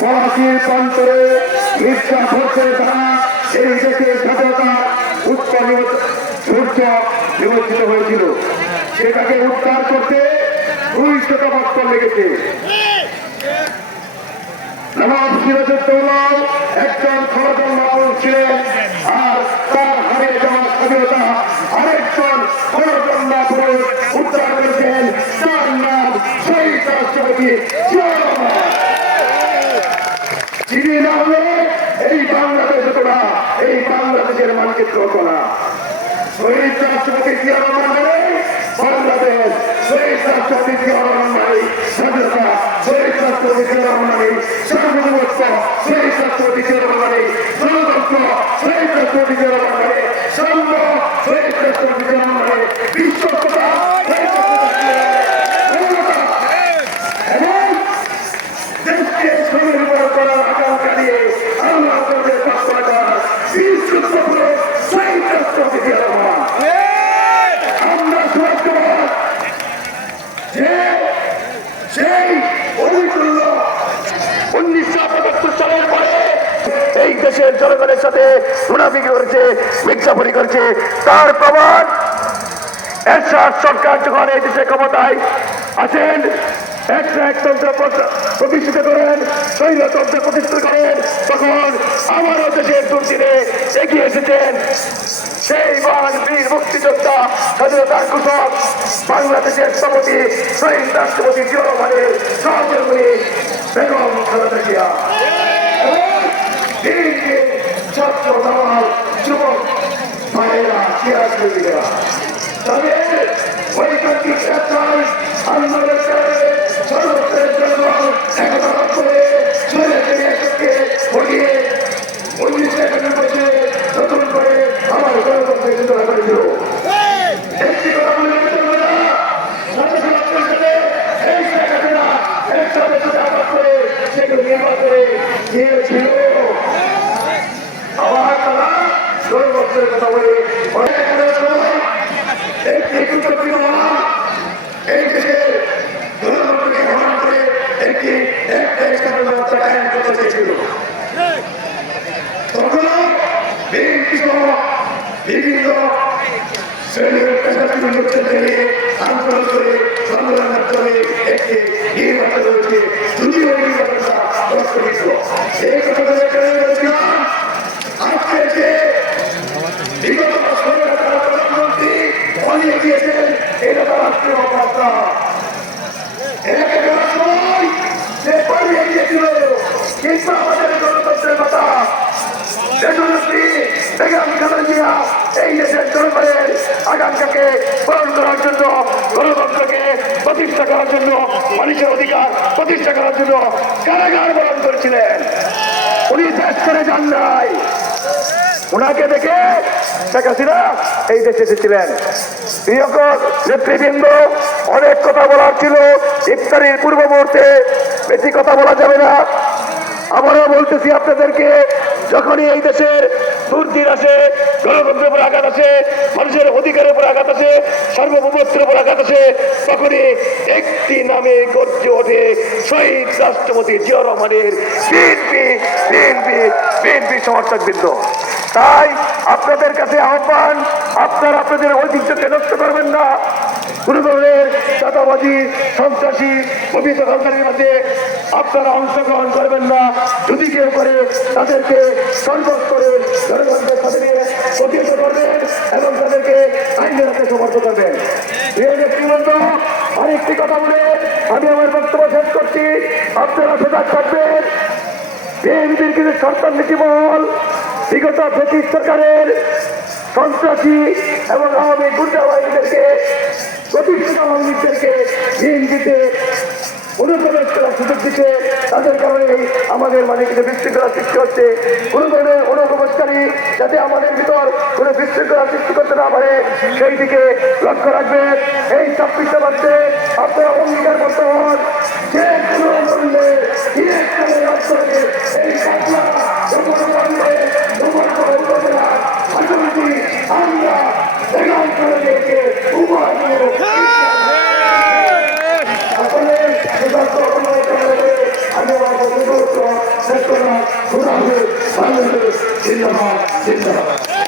ফরাসির প্রান্তরে মির্জা ফখরের দ্বারা এই দেশের স্বাধীনতা সূর্য নিমজ্জিত হয়েছিল। সেটাকে উদ্ধার করতে 200 বছর লেগেছে। নবাব সিরাজউদ্দৌলা একজন খরচন মানুষ ছিলেন, আর তার হারিয়ে যাওয়া স্বাধীনতা আরেকজন খরচন পুরুষ উদ্ধার করেছেন, তার নাম শহীদ রাষ্ট্রপতি জিয়া রহমান। যিনি না হলে এই বাংলাদেশ হতো না, এই বাংলাদেশের মানচিত্র হতো না। শহীদ রাষ্ট্রপতি জিয়া রহমান মানে বাংলাদেশ, শহীদ রাষ্ট্রপতি জিয়া রহমান মানে স্বাধীনতা, শহীদ রাষ্ট্রপতি জিয়া রহমান মানে সার্বভৌমত্ব, শহীদ রাষ্ট্রপতি জিয়া রহমান মানে গণতন্ত্র, শহীদ রাষ্ট্রপতি জিয়া রহমান মানে সাম্য, শহীদ রাষ্ট্রপতি জিয়া রহমান মানে বিশ্বস্ততা এবং দেশকে সুনির্ভর করার আকাঙ্ক্ষা নিয়ে আল্লাহ শহীদ রাষ্ট্রপতি জিয়া রহমান। আমরা সমাজবাদ যে সেই অভিতুল্য 1975 সালের পরে এই দেশের জনগণের সাথে মুনাফিকি করেছে, মিথ্যাচারী করেছে, তার প্রমাণ এরশাদ সরকার যখন এই দেশে ক্ষমতায় আছেন একতন্ত্র প্রতিষ্ঠিত করেন, স্বৈরতন্ত্র প্রতিষ্ঠিত করেন, তখন আমারও দেশের দুর্দিনে এগিয়ে এসেছেন সেই মহান বীর মুক্তিযোদ্ধা, স্বাধীনতার ঘোষক, বাংলাদেশের স্থপতি শহীদ রাষ্ট্রপতি জিয়া রহমানের সহধর্মিণী বেগম খালেদা জিয়া এবং ছাত্র দল যুবক ভাইয়েরা শিক্ষার্থীরা তাদের ঐকান্তিক যাত্রায় আন্দোলন সর্বত্রের জন্য একতা করে উঠিয়ে 1991 নতুন করে আমার গণতন্ত্রের চিন্তা করেছিল। একটি কথা বলে এই জায়গাটা একসাথে আঘাত করে সেগুলো নির্মাণ করে দিয়েছিল। আবার তারা গণতন্ত্রের কথা বলে একটি গুরুত্বপূর্ণ এই দেশের গণতন্ত্রকে গ্রহণ করে একটি কায়েম করতে চেয়েছিল। তখন বিভিন্ন শ্রেণীর পেশাজীবী লোকজনকে নিয়ে আন্দোলন করে সংগ্রাম করে একটি নির্বাচন হয়েছে, যদিও নির্বাচনটা নষ্ট হয়েছিল। এই কথা বলেছিলাম আজকে যে বিগত বছরের প্রধানমন্ত্রী পালিয়ে গিয়েছেন, এটা তার রাষ্ট্রীয় অপরাধ। এটাকে দেওয়ার সময় সে পালিয়ে গিয়েছিল, কিন্তু আমাদের গণতন্ত্রের কথা দেশনেত্রী বেগম খালেদা জিয়া এই দেশের জনগণের আকাঙ্ক্ষাকে পূরণ করার জন্য, গণতন্ত্রকে প্রতিষ্ঠা করার জন্য, মানুষের অধিকার প্রতিষ্ঠা করার জন্য কারাগার বরণ করেছিলেন। উনি দেশ করে যান নাই, ওনাকে দেখে শেখ হাসিনা এই দেশে এসেছিলেন। প্রিয় নেতৃবৃন্দ, অনেক কথা বলার ছিল, ইফতারির পূর্ব মুহূর্তে বেশি কথা বলা যাবে না। আবারও বলতেছি আপনাদেরকে, যখনই এই দেশের দুর্দিন আসে, গণতন্ত্রের উপর আঘাত আসে, মানুষের অধিকারের উপর আঘাত আসে, সার্বভৌমত্বের উপর আঘাত আসে, তখনই একটি নামে গর্জে ওঠে শহীদ রাষ্ট্রপতি জিয়া রহমানের বিএনপি সমর্থকবৃন্দ। তাই আপনাদের কাছে আহ্বান, আপনারা আপনাদের ঐতিহ্যকে নষ্ট করবেন না। কোনো ধরনের চাঁদাবাজি, সন্ত্রাসী, পবিত্র সরকারের মধ্যে আপনারা অংশগ্রহণ করবেন না। যদি কেউ করে তাদেরকে সর্বত করে জনগণের সাথে নিয়ে প্রতিহত করবেন এবং তাদেরকে আইনের হাতে সমর্থ করবেন। প্রিয় ব্যক্তিবৃন্দ, আরেকটি কথা বলে আমি আমার বক্তব্য শেষ করছি। আপনারা সজাগ থাকবেন। বিএনপির কিছু সরকার নীতিমহল বিগত ব্রিটিশ সরকারের সন্ত্রাসী এবং আওয়ামী গুন্ডা বাহিনীদেরকে, প্রতিষ্ঠিত বাহিনীদেরকে বিএনপিতে অনুপ্রবেশ করার সুযোগ দিতে, তাদের কারণে আমাদের কিছু বিশৃঙ্খলা সৃষ্টি হচ্ছে। কোনো ধরনের অনুপ্রবেশকারী যাতে আমাদের ভিতর কোনো বিশৃঙ্খলা সৃষ্টি করতে না পারে, সেই দিকে লক্ষ্য রাখবেন। এই 26 মার্চে আপনারা অঙ্গীকার করতে হন যে কোনো মূল্যে এই ঘটনা আমরা আসলে খোদা হাফেজ, বাংলাদেশ জিন্দাবাদ জিন্দাবাদ।